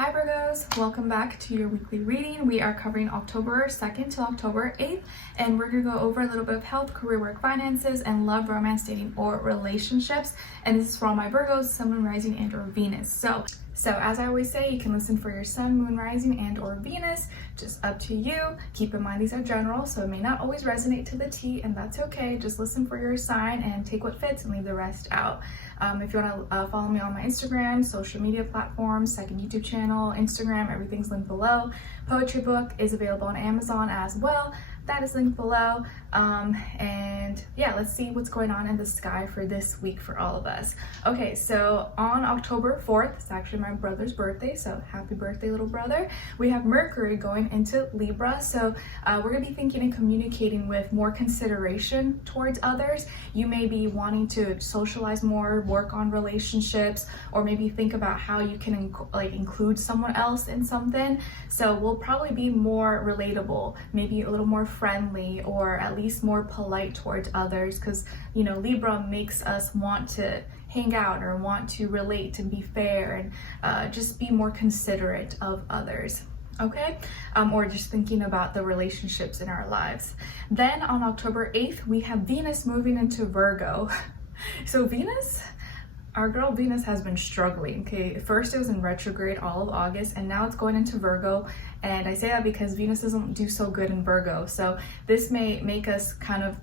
Hi Virgos, welcome back to your weekly reading. We are covering October 2nd to October 8th, and we're going to go over a little bit of health, career, work, finances, and love, romance, dating, or relationships. And this is for all my Virgos, Sun, Moon, Rising, and or Venus. So as I always say, you can listen for your Sun, Moon, Rising, and or Venus, just up to you. Keep in mind these are general, so it may not always resonate to the T, and that's okay. Just listen for your sign and take what fits and leave the rest out. If you want to follow me on my Instagram, social media platforms, second YouTube channel, Instagram, everything's linked below. Poetry book is available on Amazon as well. That is linked below. And yeah, let's see what's going on in the sky for this week for all of us. Okay, so on October 4th, it's actually my brother's birthday, so happy birthday, little brother. We have Mercury going into Libra, so we're gonna be thinking and communicating with more consideration towards others. You may be wanting to socialize more, work on relationships, or maybe think about how you can include someone else in something. So we'll probably be more relatable, maybe a little more friendly, or at least more polite towards others, because you know Libra makes us want to hang out or want to relate and be fair and just be more considerate of others. Okay, or just thinking about the relationships in our lives. Then on October 8th, we have Venus moving into Virgo. So Venus, our girl Venus has been struggling. Okay, first it was in retrograde all of August, and now it's going into Virgo. And I say that because Venus doesn't do so good in Virgo. So this may make us kind of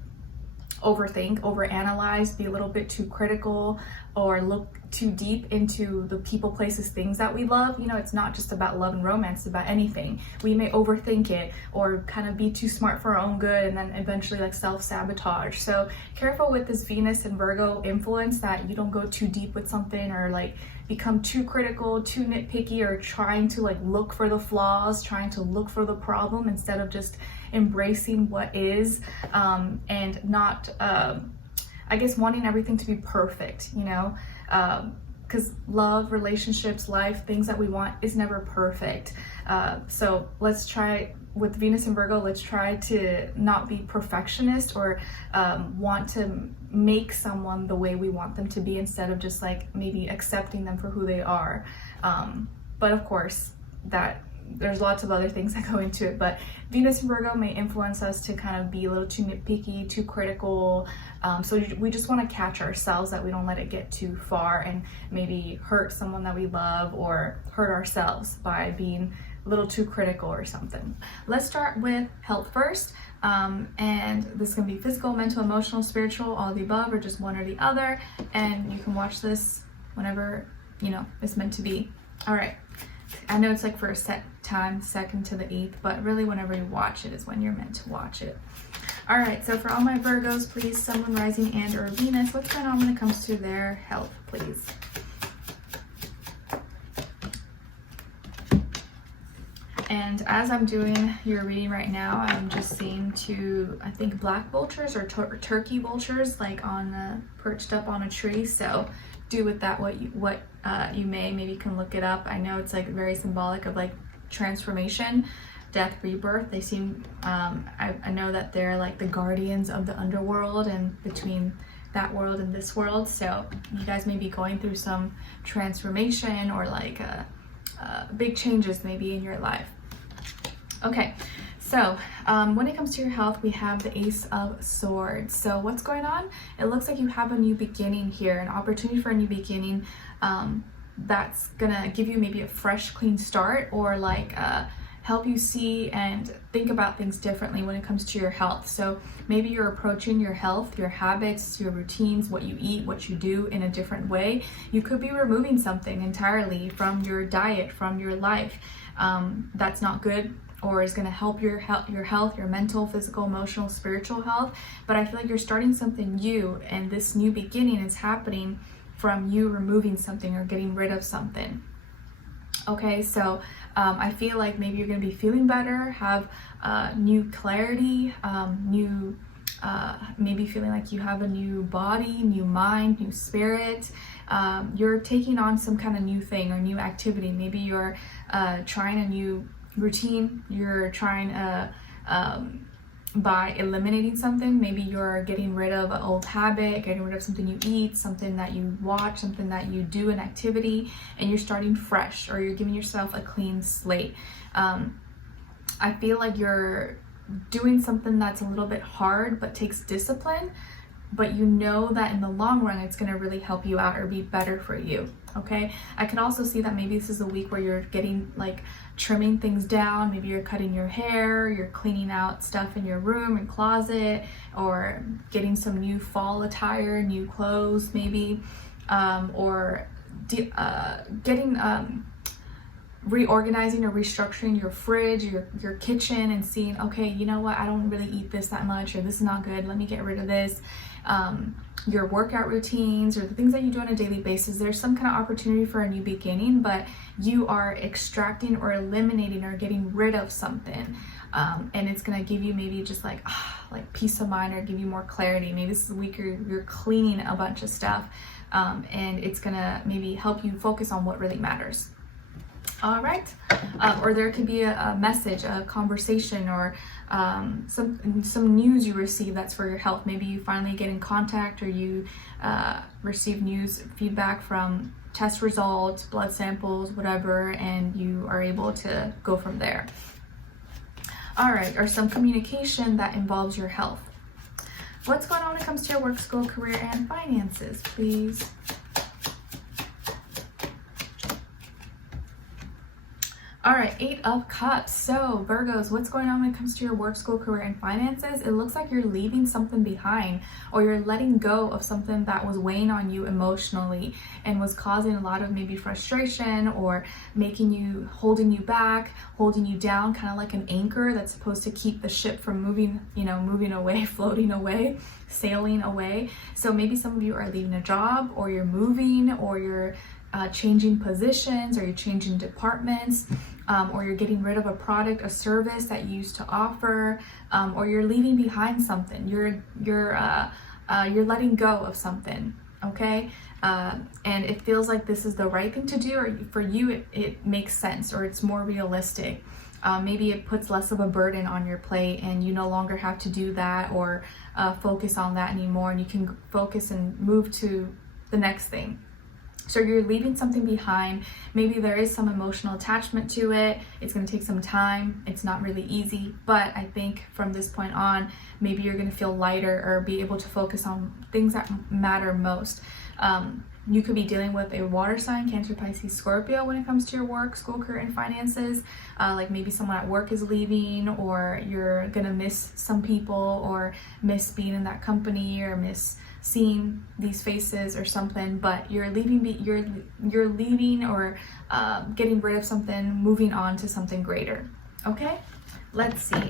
overthink, overanalyze, be a little bit too critical, or look too deep into the people, places, things that we love. You know, it's not just about love and romance, it's about anything. We may overthink it or kind of be too smart for our own good and then eventually self-sabotage. So careful with this Venus and Virgo influence, that you don't go too deep with something or become too critical, too nitpicky, or trying to look for the flaws, trying to look for the problem instead of just embracing what is, and not I guess wanting everything to be perfect, you know, because love, relationships, life, things that we want is never perfect. So let's try with Venus and Virgo, let's try to not be perfectionist or want to make someone the way we want them to be, instead of just maybe accepting them for who they are. But of course, there's lots of other things that go into it, but Venus and Virgo may influence us to kind of be a little too nitpicky, too critical. So we just want to catch ourselves that we don't let it get too far and maybe hurt someone that we love or hurt ourselves by being a little too critical or something. Let's start with health first. And this is going to be physical, mental, emotional, spiritual, all of the above, or just one or the other. And you can watch this whenever, you know, it's meant to be. All right. I know it's for a set time, 2nd to the 8th, but really whenever you watch it is when you're meant to watch it. All right, so for all my Virgos, please, Sun, Moon, Rising, and or Venus, what's going on when it comes to their health, please? And as I'm doing your reading right now, I'm just seeing I think black vultures or turkey vultures perched up on a tree. So do with that what you may. Maybe you can look it up. I know it's very symbolic of transformation, death, rebirth. They seem I know that they're the guardians of the underworld and between that world and this world. So you guys may be going through some transformation or big changes maybe in your life. Okay, so when it comes to your health, we have the Ace of Swords. So what's going on? It looks like you have a new beginning here, an opportunity for a new beginning that's gonna give you maybe a fresh, clean start, or help you see and think about things differently when it comes to your health. So maybe you're approaching your health, your habits, your routines, what you eat, what you do in a different way. You could be removing something entirely from your diet, from your life, that's not good, or is going to help your health, your mental, physical, emotional, spiritual health. But I feel like you're starting something new, and this new beginning is happening from you removing something or getting rid of something. Okay, so I feel like maybe you're going to be feeling better, have new clarity, maybe feeling like you have a new body, new mind, new spirit. You're taking on some kind of new thing or new activity. Maybe you're trying a new routine, you're trying by eliminating something. Maybe you're getting rid of an old habit, getting rid of something you eat, something that you watch, something that you do, an activity, and you're starting fresh, or you're giving yourself a clean slate. I feel like you're doing something that's a little bit hard but takes discipline, but you know that in the long run it's going to really help you out or be better for you. Okay, I can also see that maybe this is a week where you're getting like trimming things down. Maybe you're cutting your hair, you're cleaning out stuff in your room and closet, or getting some new fall attire, new clothes maybe, or getting reorganizing or restructuring your fridge, your kitchen, and seeing, okay, you know what, I don't really eat this that much, or this is not good, let me get rid of this. Your workout routines, or the things that you do on a daily basis, there's some kind of opportunity for a new beginning, but you are extracting or eliminating or getting rid of something, and it's gonna give you maybe just like peace of mind, or give you more clarity. Maybe this is a week you're cleaning a bunch of stuff, and it's gonna maybe help you focus on what really matters. All right, or there could be a message, a conversation, or some news you receive that's for your health. Maybe you finally get in contact, or you receive feedback from test results, blood samples, whatever, and you are able to go from there. All right, or some communication that involves your health. What's going on when it comes to your work, school, career, and finances, please? All right, 8 of Cups. So Virgos, what's going on when it comes to your work, school, career, and finances? It looks like you're leaving something behind, or you're letting go of something that was weighing on you emotionally and was causing a lot of maybe frustration, or holding you back, holding you down, kind of like an anchor that's supposed to keep the ship from moving away, floating away, sailing away. So maybe some of you are leaving a job, or you're moving, or you're changing positions, or you're changing departments, or you're getting rid of a product, a service that you used to offer, or you're leaving behind something. You're letting go of something, okay? And it feels like this is the right thing to do, or for you it makes sense, or it's more realistic. Maybe it puts less of a burden on your plate, and you no longer have to do that or focus on that anymore, and you can focus and move to the next thing. So you're leaving something behind. Maybe there is some emotional attachment to it. It's going to take some time. It's not really easy, but I think from this point on, maybe you're going to feel lighter, or be able to focus on things that matter most. You could be dealing with a water sign, Cancer, Pisces, Scorpio, when it comes to your work, school, career, and finances. Like maybe someone at work is leaving, or you're gonna miss some people, or miss being in that company, or miss seeing these faces or something. But you're leaving, or getting rid of something, moving on to something greater. Okay, let's see.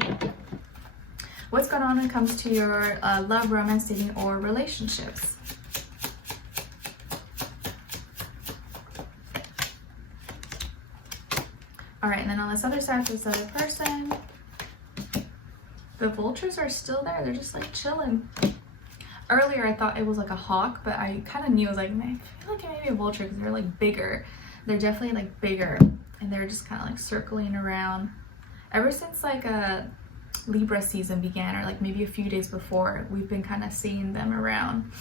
What's going on when it comes to your love, romance, dating, or relationships? All right, and then on this other side, for this other person, the vultures are still there. They're just like chilling. Earlier, I thought it was like a hawk, but I kind of knew, I was like, I feel like it may be a vulture because they're like bigger. They're definitely like bigger, and they're just kind of like circling around. Ever since like a Libra season began, or like maybe a few days before, we've been kind of seeing them around.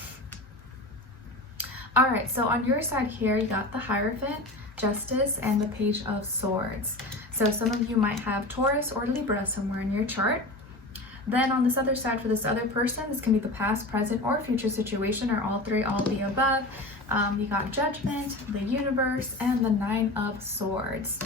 All right, so on your side here, you got the Hierophant, Justice, and the Page of Swords. So some of you might have Taurus or Libra somewhere in your chart. Then on this other side, for this other person, this can be the past, present, or future situation, or all three, all of the above. You got Judgment, the Universe, and the 9 of Swords.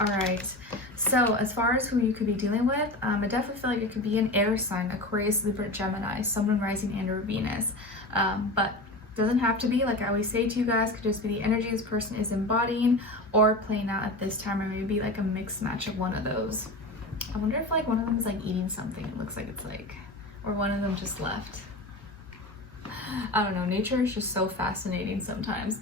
All right, so as far as who you could be dealing with, I definitely feel like it could be an air sign, Aquarius, Libra, Gemini, Sun, Moon, Rising, and or Venus. But doesn't have to be. Like I always say to you guys, could just be the energy this person is embodying or playing out at this time, or maybe like a mixed match of one of those. I wonder if like one of them is like eating something. It looks like it's like, or one of them just left. I don't know. Nature is just so fascinating sometimes.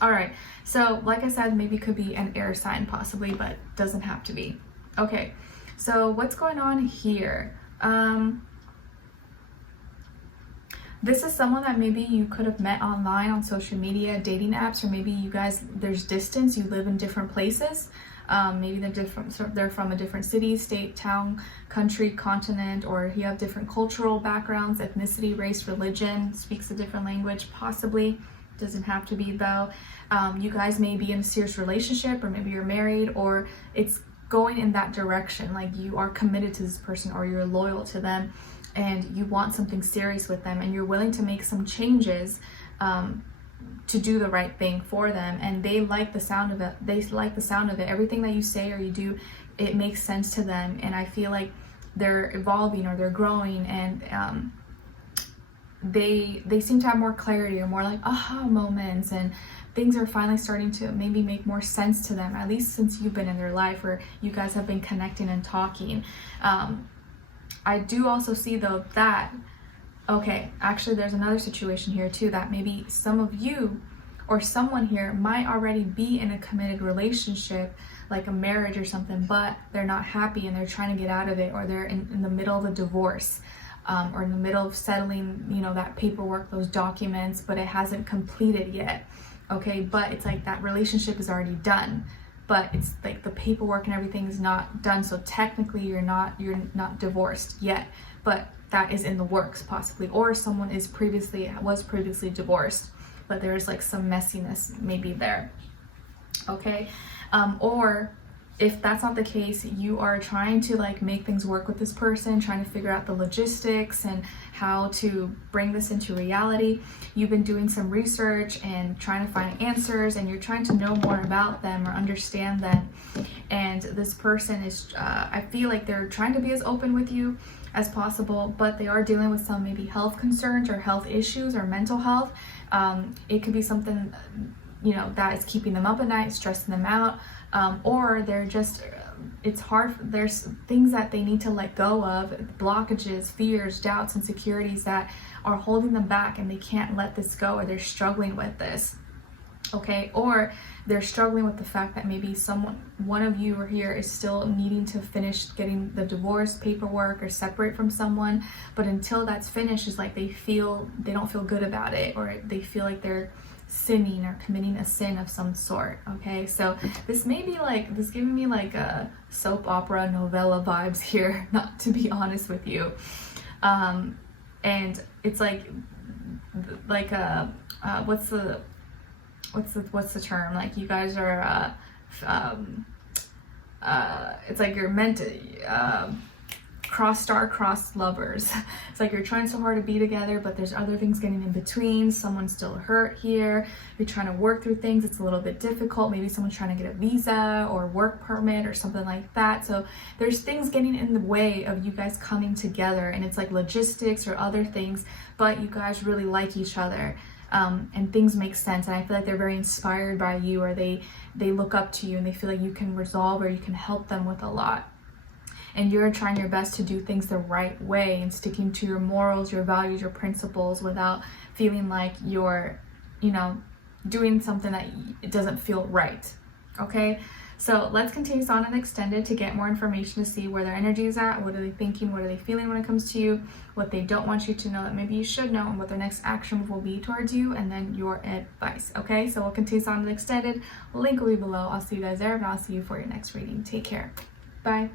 All right. So like I said, maybe could be an air sign possibly, but doesn't have to be. Okay. So what's going on here? This is someone that maybe you could have met online on social media, dating apps, or maybe you guys, there's distance, you live in different places. Maybe they're from a different city, state, town, country, continent, or you have different cultural backgrounds, ethnicity, race, religion, speaks a different language, possibly. Doesn't have to be though. You guys may be in a serious relationship, or maybe you're married, or it's going in that direction. Like you are committed to this person, or you're loyal to them, and you want something serious with them, and you're willing to make some changes to do the right thing for them, and they like the sound of it. They like the sound of it. Everything that you say or you do, it makes sense to them, and I feel like they're evolving or they're growing, and they seem to have more clarity or more like aha moments, and things are finally starting to maybe make more sense to them, at least since you've been in their life or you guys have been connecting and talking. I do also see though that, okay, actually there's another situation here too, that maybe some of you or someone here might already be in a committed relationship, like a marriage or something, but they're not happy and they're trying to get out of it, or they're in the middle of a divorce, or in the middle of settling, you know, that paperwork, those documents, but it hasn't completed yet. Okay, but it's like that relationship is already done, but it's like the paperwork and everything is not done, so technically you're not divorced yet, but that is in the works possibly. Or someone was previously divorced, but there's like some messiness maybe there. Okay, or if that's not the case, you are trying to like make things work with this person, trying to figure out the logistics and how to bring this into reality. You've been doing some research and trying to find answers, and you're trying to know more about them or understand them. And this person is, I feel like they're trying to be as open with you as possible, but they are dealing with some maybe health concerns or health issues or mental health. It could be something, you know, that is keeping them up at night, stressing them out, or they're just, it's hard, there's things that they need to let go of, blockages, fears, doubts, insecurities that are holding them back, and they can't let this go, or they're struggling with this. Okay, or they're struggling with the fact that maybe one of you or here is still needing to finish getting the divorce paperwork or separate from someone, but until that's finished, it's like they don't feel good about it, or they feel like they're sinning or committing a sin of some sort. Okay, so this may be like, this giving me like a soap opera novella vibes here, not to be honest with you. And it's like a what's the term, like you guys are it's like you're meant to cross lovers. It's like you're trying so hard to be together, but there's other things getting in between. Someone's still hurt here. You're trying to work through things. It's a little bit difficult. Maybe someone's trying to get a visa or work permit or something like that. So there's things getting in the way of you guys coming together, and it's like logistics or other things, but you guys really like each other. And things make sense, and I feel like they're very inspired by you, or they look up to you, and they feel like you can resolve or you can help them with a lot. And you're trying your best to do things the right way and sticking to your morals, your values, your principles, without feeling like you're, you know, doing something that it doesn't feel right. Okay, so let's continue on and extended to get more information to see where their energy is at, what are they thinking, what are they feeling when it comes to you, what they don't want you to know that maybe you should know, and what their next action will be towards you, and then your advice. Okay, so we'll continue on and extended. Link will be below. I'll see you guys there, and I'll see you for your next reading. Take care. Bye.